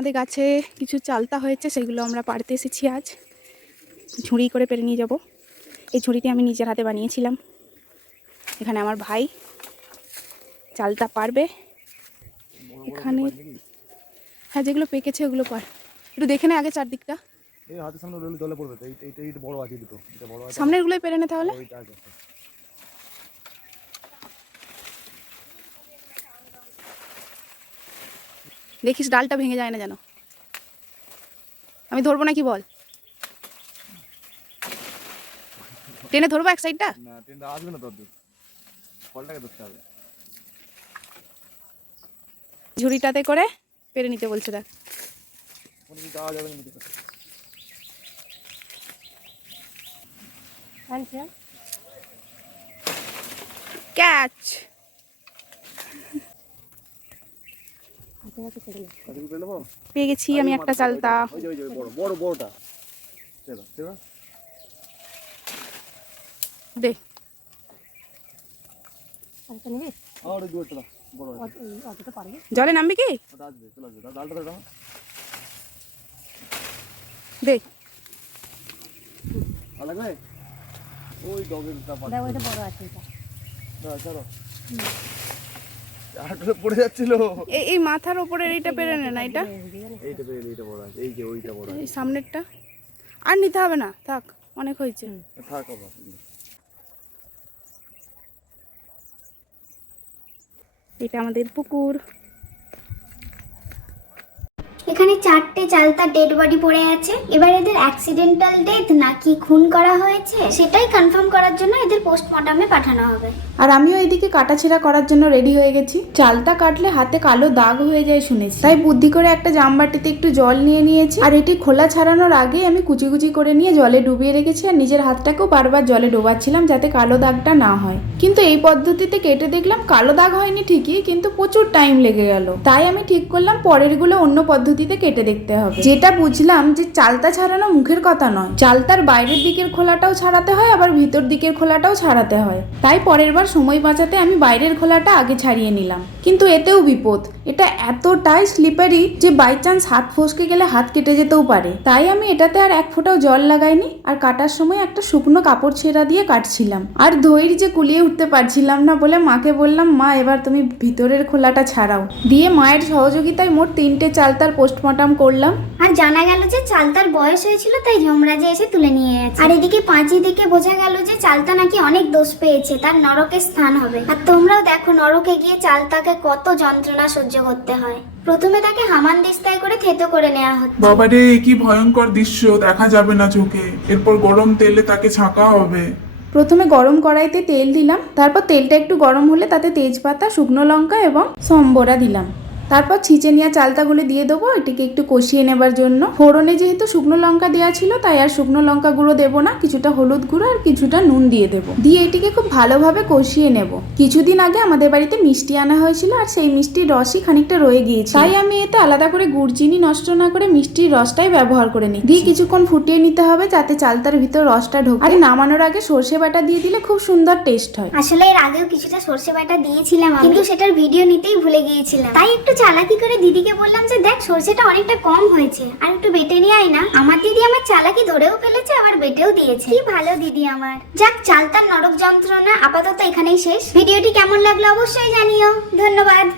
আমাদের গাছে কিছু চালতা হয়েছে সেগুলো আমরা পাড়তে এসেছি আজ। ঝুড়ি করে পেরে নিয়ে যাব। এই ঝুড়িটি আমি নিজের হাতে বানিয়েছিলাম। এখানে আমার ভাই চালতা পারবে এখানে হ্যাঁ যেগুলো পেকেছে ওগুলো পার একটু দেখে নে আগে চারদিকটা। এই পেরে সামনে রইলে দলে পড়বে তো এই এইটা এইটা বড় আছে দুটো এটা বড় আছে সামনেরগুলোই পেরে নে তাহলে ওইটা আছে একটা। দেখিস ডালটা ভেঙে যায় না যেন। আমি ধরবো নাকি বল? টেনে ধরবো এক সাইডটা? না আসবে না তোর ফলটাকে ধরতে হবে। ঝুড়িটাতে করে পেরে নিতে বলছে দেখ। ক্যাচ কাছে কি পেলে বড় পেয়ে গেছি আমি একটা চালতা। বড় বড় বড়টা চলো চলো দে। আর দূর চলো বড় আছে জলে নামবি কি দে। ভালো লাগবে ওই ডগের ব্যাপার দাও চলো চারটা পড়ে যাচ্ছিল। এই এই মাথার উপরে এইটা পেরে নে না এটা। এইটা পেরে এইটা বড় আছে এই যে ওইটা বড় এই সামনেরটা। আর নিতে হবে না থাক অনেক হয়েছে। থাক আবার। এটা আমাদের পুকুর। এখানে চারটে চালতা ডেড বডি পড়ে আছে। এবার এদের অ্যাক্সিডেন্টাল ডেথ নাকি খুন করা হয়েছে, সেটাই কনফার্ম করার জন্য এদের পোস্টমর্টমে পাঠানো হবে। আর আমিও এইদিকে কাটাছেঁড়া করার জন্য রেডি হয়ে গেছি। চালতা কাটলে হাতে কালো দাগ হয়ে যায় শুনেছি। তাই বুদ্ধি করে একটা জামবাটিতে একটু জল নিয়ে নিয়েছি। আর এটি খোলা ছাড়ানোর আগে আমি কুচি কুচি করে নিয়ে জলে ডুবিয়ে রেখেছি আর নিজের হাতটাকেও বারবার জলে ডোবাচ্ছিলাম যাতে কালো দাগটা না হয়। কিন্তু এই পদ্ধতিতে কেটে দেখলাম কালো দাগ হয়নি ঠিকই, কিন্তু প্রচুর টাইম লেগে গেল। তাই আমি ঠিক করলাম পরেরগুলো অন্য পদ্ধতিতে কেটে দেখতে হবে। যেটা বুঝলাম যে চালতা ছাড়ানো মুখের কথা নয়। চালতার বাইরের দিকের খোলাটাও ছাড়াতে হয়, আবার ভিতর দিকের খোলাটাও ছাড়াতে হয়। তাই পরের বার সময় বাঁচাতে আমি বাইরের খোলাটা আগে ছাড়িয়ে নিলাম। কিন্তু এতেও বিপদ। এটা এতটাই স্লিপারি যে বাই চান্স হাত ফসকে গেলে হাত কেটে যেতেও পারে। তাই আমি এটাতে আর এক ফোঁটাও জল লাগাইনি আর কাটার সময় একটা শুকনো কাপড় ছেঁড়া দিয়ে কাটছিলাম। আর ধৈর্য যে কুলিয়ে উঠতে পারছিলাম না বলে মাকে বললাম, মা, এবার তুমি ভিতরের খোলাটা ছাড়াও। দিয়ে মায়ের সহযোগিতায় মোট তিনটে চালতার পোস্টমর্টম করলাম। আর জানা গেল যে চালতার বয়স হয়েছিল তাই যমরাজে এসে তুলে নিয়ে গেছে। আর এদিকে পাঁচি দিকে বোঝা গেল যে চালতা নাকি অনেক দোষ পেয়েছে তার নরকের স্থান হবে। আর তোমরাও দেখো নরকে গিয়ে চালতাকে কত যন্ত্রণা সহ্য করতে হয়। প্রথমে তাকে হামান দিস্তায় করে থেতো করে নেওয়া হচ্ছে। বাবারে কি ভয়ঙ্কর দৃশ্য দেখা যাবে না চোখে। এরপর গরম তেলে তাকে ছাঁকা হবে। প্রথমে গরম কড়াইতে তেল দিলাম তারপর তেলটা একটু গরম হলে তাতে তেজপাতা শুকনো লঙ্কা এবং সম্বরা দিলাম। তারপর ছিঁচে নেওয়া চালতাগুলো দিয়ে দেবো, এটিকে একটু কষিয়ে নেবার জন্য। ফোড়নে যেহেতু শুকনো লঙ্কা দেওয়া ছিল, তাই আর শুকনো লঙ্কা গুঁড়ো দেবো না, কিছুটা হলুদ গুঁড়ো আর কিছুটা নুন দিয়ে দেবো। দিয়ে এটিকে খুব ভালোভাবে কষিয়ে নেব। কিছুদিন আগে আমাদের বাড়িতে মিষ্টি আনা হয়েছিল, আর সেই মিষ্টির রসই খানিকটা রয়ে গিয়েছে। তাই আমি এতে আলাদা করে গুড় চিনি নষ্ট না করে মিষ্টির রসটাই ব্যবহার করে নিই দিয়ে কিছুক্ষণ ফুটিয়ে নিতে হবে, যাতে চালতার ভিতর রসটা ঢোকে। আর নামানোর আগে সর্ষে বাটা দিয়ে দিলে খুব সুন্দর টেস্ট হয়। আসলে এর আগেও কিছুটা সর্ষে বাটা দিয়েছিলাম কিন্তু সেটার ভিডিও নিতেই ভুলে গিয়েছিলাম। তাই একটু চালাকি করে দিদিকে বললাম যে, দেখ, সর্ষেটা অনেকটা কম হয়েছে। আর একটু বেটে নিয়ে আয় না। আমার দিদি আমার চালাকি ধরেও ফেলেছে, আবার বেটেও দিয়েছে। কি ভালো দিদি আমার। যাক, চালতার নরক যন্ত্রণা আপাতত এখানেই শেষ। ভিডিওটি কেমন লাগল অবশ্যই জানিও। ধন্যবাদ।